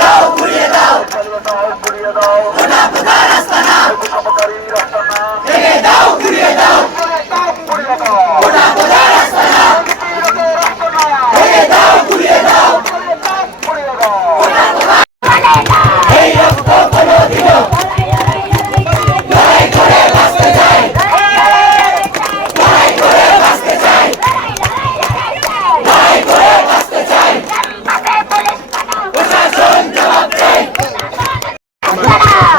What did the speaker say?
দাও পুড়িয়ে দাও। খোদা খোদা দাও পুড়িয়ে দাও। ¡Vamos!